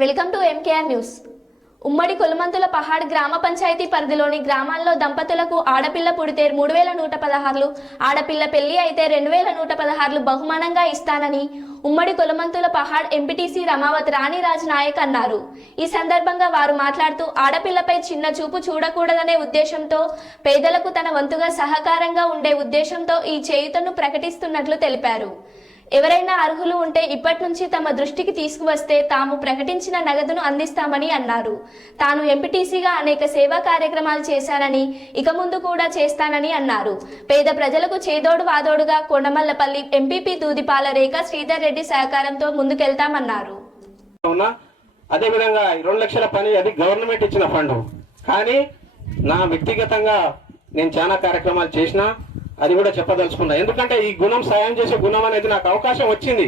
Welcome to MKR news ఉమ్మడి కొలమంతుల పహాడ్ గ్రామ పంచాయతీ పరిధిలోని గ్రామాల్లో దంపతులకు ఆడపిల్ల పుడితే మూడు వేల నూట పదహారులు ఆడపిల్ల పెళ్ళి అయితే రెండు వేల నూట పదహారులు బహుమానంగా ఇస్తానని ఉమ్మడి కొలమంతుల పహాడ్ ఎంపీటీసీ రమావత్ రాణిరాజ్ నాయక్ అన్నారు. ఈ సందర్భంగా వారు మాట్లాడుతూ ఆడపిల్లపై చిన్న చూపు చూడకూడదనే ఉద్దేశంతో పేదలకు తన వంతుగా సహకారంగా ఉండే ఉద్దేశంతో ఈ చేయుతను ప్రకటిస్తున్నట్లు తెలిపారు. ఎవరైనా అర్హులు ఉంటే ఇప్పటి నుంచి తమ దృష్టికి తీసుకువస్తే తాము ప్రకటించిన నగదును అందిస్తామని అన్నారు. తాను ఎంపీటీసీగా అనేక సేవా కార్యక్రమాలు చేశానని ఇక ముందు కూడా చేస్తానని అన్నారు. పేద ప్రజలకు చేదోడు వాదోడుగా కొండమల్లపల్లి ఎంపీపీ దూదిపాల రేఖ శ్రీధర్ రెడ్డి సహకారంతో ముందుకెళ్తామన్నారు. అదే విధంగా రెండు లక్షల పని అది గవర్నమెంట్ ఇచ్చిన ఫండ్. కానీ నా వ్యక్తిగతంగా నేను చాలా కార్యక్రమాలు చేసినా అది కూడా చెప్పదలుచుకున్నా. ఎందుకంటే ఈ గుణం సాయం చేసే గుణం అనేది నాకు అవకాశం వచ్చింది.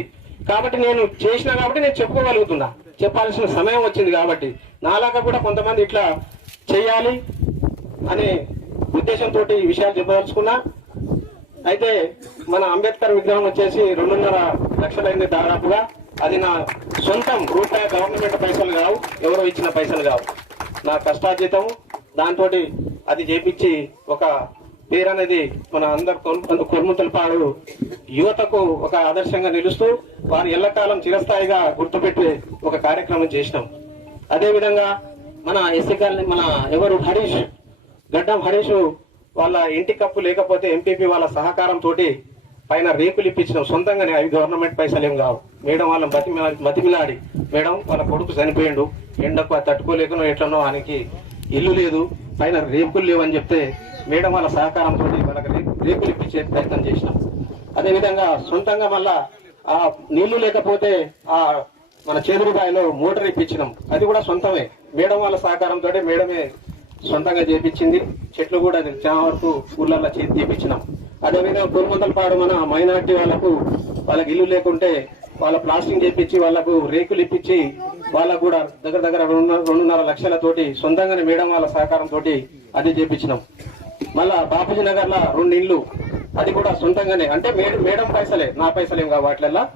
కాబట్టి నేను చేసిన కాబట్టి నేను చెప్పుకోగలుగుతున్నా. చెప్పాల్సిన సమయం వచ్చింది కాబట్టి. నాలాగా కూడా కొంతమంది ఇట్లా చేయాలి అనే ఉద్దేశంతో ఈ విషయాలు చెప్పదలుచుకున్నా. అయితే మన అంబేద్కర్ విగ్రహం వచ్చేసి రెండున్నర లక్షలైంది దాదాపుగా. అది నా సొంతం రూపాయి గవర్నమెంట్ పైసలు కావు ఎవరో ఇచ్చిన పైసలు కావు. నా కష్టార్జితం దాంతో అది చేపించి ఒక వీరనేది మన అందరు కొర్ముతలపాడు యువతకు ఒక ఆదర్శంగా నిలుస్తూ వారి ఎల్లకాలం చిరస్థాయిగా గుర్తుపెట్టే ఒక కార్యక్రమం చేసినాం. అదేవిధంగా మన ఎస్సీ మన ఎవరు హరీష్ గడ్డం హరీష్ వాళ్ళ ఇంటి కప్పు లేకపోతే ఎంపీపీ వాళ్ళ సహకారం తోటి పైన రేకులు ఇప్పించినాం. సొంతంగానే అవి గవర్నమెంట్ పైసలు ఏం కావు. మేడం వాళ్ళని బతి బతిమిలాడి మేడం వాళ్ళ కొడుకు చనిపోయిండు. ఎండకు తట్టుకోలేకనో ఎట్లనో ఆయనకి ఇల్లు లేదు. పైన రేకులు లేవని చెప్తే మేడం వాళ్ళ సహకారంతో వాళ్ళకి రేకులు ఇప్పించే ప్రయత్నం చేసినాం. అదేవిధంగా సొంతంగా మళ్ళా ఆ నీళ్ళు లేకపోతే ఆ మన చేదురుబాయిలో మోటార్ ఇప్పించినాం. అది కూడా సొంతమే. మేడం వాళ్ళ సహకారంతో మేడమే సొంతంగా చేపించింది. చెట్లు కూడా చాలా వరకు ఊళ్ళల్లో చేతి తీపించినాం అదేవిధంగా పూర్వంతలపాడు మన మైనార్టీ వాళ్ళకు వాళ్ళకి ఇల్లు లేకుంటే వాళ్ళ ప్లాస్టింగ్ చేపించి వాళ్ళకు రేకులు ఇప్పించి వాళ్ళకు కూడా దగ్గర దగ్గర రెండున్నర రెండున్నర లక్షలతోటి సొంతంగానే మేడం వాళ్ళ సహకారంతో అది చేపించినాం. మళ్ళా బాపూజీ నగర్ లా రెండు ఇల్లు అది కూడా సొంతంగానే. అంటే మేడం మేడం పైసలే నా పైసలేం కావు వాటిలల్లా.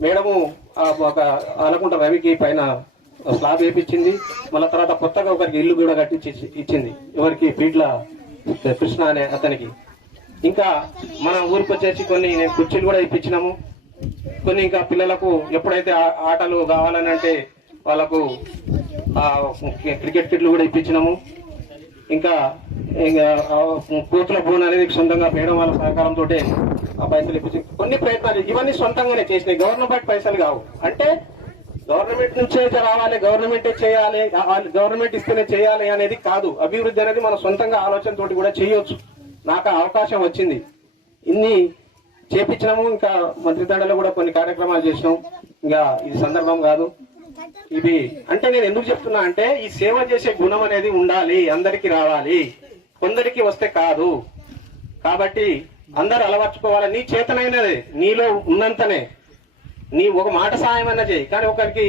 మేడము ఒక అనకుంట రవికి పైన స్లాబ్ వేపించింది మళ్ళా తర్వాత కొత్తగా ఒకరికి ఇల్లు కూడా కట్టించి ఇచ్చింది. ఎవరికి పీట్ల కృష్ణ అనే అతనికి. ఇంకా మన ఊరికి వచ్చేసి కొన్ని నేను కుర్చీలు కూడా ఇప్పించినాము. కొన్ని ఇంకా పిల్లలకు ఎప్పుడైతే ఆ- ఆటలు కావాలని అంటే వాళ్ళకు క్రికెట్ కిట్లు కూడా ఇప్పించినాము. ఇంకా ఇంకా ఆ కోతుల అనేది సొంతంగా పేయడం వాళ్ళ సహకారంతో ఆ పైసలు ఇప్పించి కొన్ని ప్రయత్నాలు ఇవన్నీ సొంతంగానే చేసినాయి. గవర్నమెంట్ పైసలు కావు. అంటే గవర్నమెంట్ నుంచే రావాలి గవర్నమెంటే చేయాలి గవర్నమెంట్ ఇస్తేనే చేయాలి అనేది కాదు. అభివృద్ధి అనేది మన సొంతంగా ఆలోచనతోటి కూడా చేయొచ్చు. నాకు అవకాశం వచ్చింది. ఇన్ని చేపించినాము. ఇంకా మంత్రిదండలో కూడా కొన్ని కార్యక్రమాలు చేసినాం. ఇంకా ఇది సందర్భం కాదు. ఇది అంటే నేను ఎందుకు చెప్తున్నా అంటే ఈ సేవ చేసే గుణం అనేది ఉండాలి. అందరికి రావాలి. కొందరికి వస్తే కాదు. కాబట్టి అందరు అలవర్చుకోవాలి. నీ చేతనైనదే. నీలో ఉన్నంతనే. నీ ఒక మాట సాయం అన్న చేయి కానీ ఒకరికి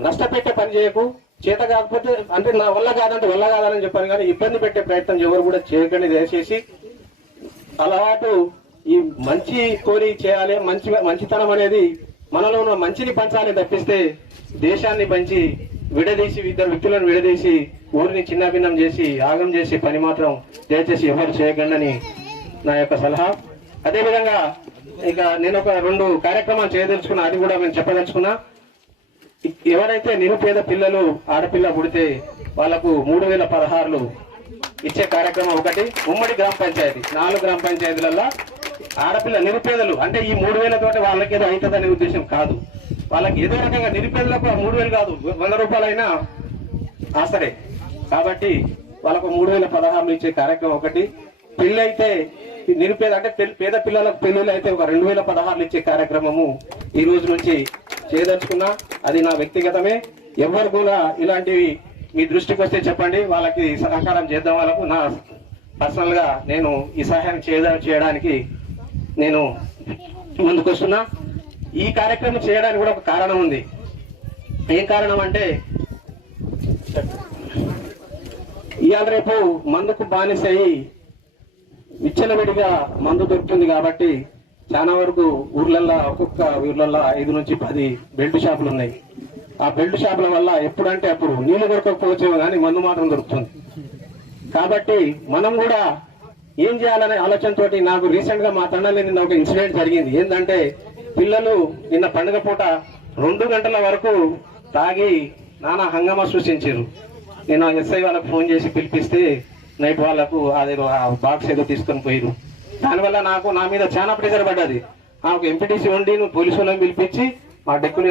నష్టపెట్టే పని చేయకు. చేత కాకపోతే అంటే నా వల్ల కాదంటే వల్ల కాదని చెప్పాను కానీ ఇబ్బంది పెట్టే ప్రయత్నం ఎవరు కూడా చేయకండి. దయచేసి అలవాటు ఈ మంచి కోరి చేయాలి. మంచి మంచితనం అనేది మనలో ఉన్న మంచిని పంచాలి తప్పిస్తే దేశాన్ని పంచి విడదీసి ఇద్దరు వ్యక్తులను విడదీసి ఊరిని చిన్నభిన్నం చేసి ఆగం చేసి పని మాత్రం దయచేసి ఎవరు చేయకండి నా యొక్క సలహా. అదేవిధంగా ఇక నేను ఒక రెండు కార్యక్రమాలు చేయదలుచుకున్నా అది కూడా మేము చెప్పదలుచుకున్నా. ఎవరైతే నిరుపేద పిల్లలు ఆడపిల్ల పుడితే వాళ్ళకు మూడు వేల పదహారులు ఇచ్చే కార్యక్రమం ఒకటి ఉమ్మడి గ్రామ పంచాయతీ. నాలుగు గ్రామ పంచాయతీలలో ఆడపిల్ల నిరుపేదలు అంటే ఈ మూడు వేల తోటి వాళ్ళకేదో అవుతుందనే ఉద్దేశం కాదు. వాళ్ళకి ఏదో రకంగా నిరుపేదలకు మూడు వేలు కాదు వంద రూపాయలైనా ఆసరే కాబట్టి వాళ్ళకు మూడు వేల పదహారులు ఇచ్చే కార్యక్రమం ఒకటి. పెళ్ళైతే నిరుపేద అంటే పెళ్ళి- పేద పిల్లలకు పెళ్ళిళ్ళు అయితే ఒక రెండు వేల పదహారులు ఇచ్చే కార్యక్రమము ఈ రోజు నుంచి చేయదలుచుకున్నా. అది నా వ్యక్తిగతమే. ఎవరు కూడా ఇలాంటివి మీ దృష్టికి వస్తే చెప్పండి. వాళ్ళకి సహకారం చేద్దాం వాళ్ళకు. నా పర్సనల్గా నేను ఈ సహాయం చేయడానికి నేను ముందుకొస్తున్నా. ఈ కార్యక్రమం చేయడానికి కూడా ఒక కారణం ఉంది. ఏం కారణం అంటే ఇవాళ రేపు మందుకు బానిసయి విచ్చలవిడిగా మందు దొరుకుతుంది కాబట్టి చాలా వరకు ఊర్లల్లో ఒక్కొక్క ఊర్లల్లో ఐదు నుంచి పది బెల్ట్ షాపులు ఉన్నాయి. ఆ బెల్ట్ షాపుల వల్ల ఎప్పుడంటే అప్పుడు నీళ్ళు దొరకకపోవచ్చేమో కానీ మందు మాత్రం దొరుకుతుంది. కాబట్టి మనం కూడా ఏం చేయాలనే ఆలోచనతోటి నాకు రీసెంట్గా మా తండ్రి నిన్న ఒక ఇన్సిడెంట్ జరిగింది. ఏంటంటే పిల్లలు నిన్న పండుగ పూట రెండు గంటల వరకు తాగి నానా హంగమా సృష్టించారు. నేను ఎస్ఐ వాళ్ళకు ఫోన్ చేసి పిలిపిస్తే నైట్ వాళ్ళకు అదే బాక్స్ ఏదో తీసుకొని పోయారు దానివల్ల నాకు నా మీద చాలా ప్రెషర్ పడ్డది. నాకు ఎంపీటీసీ ఉండి నువ్వు పోలీసు వాళ్ళని పిలిపించి మా డెక్కుని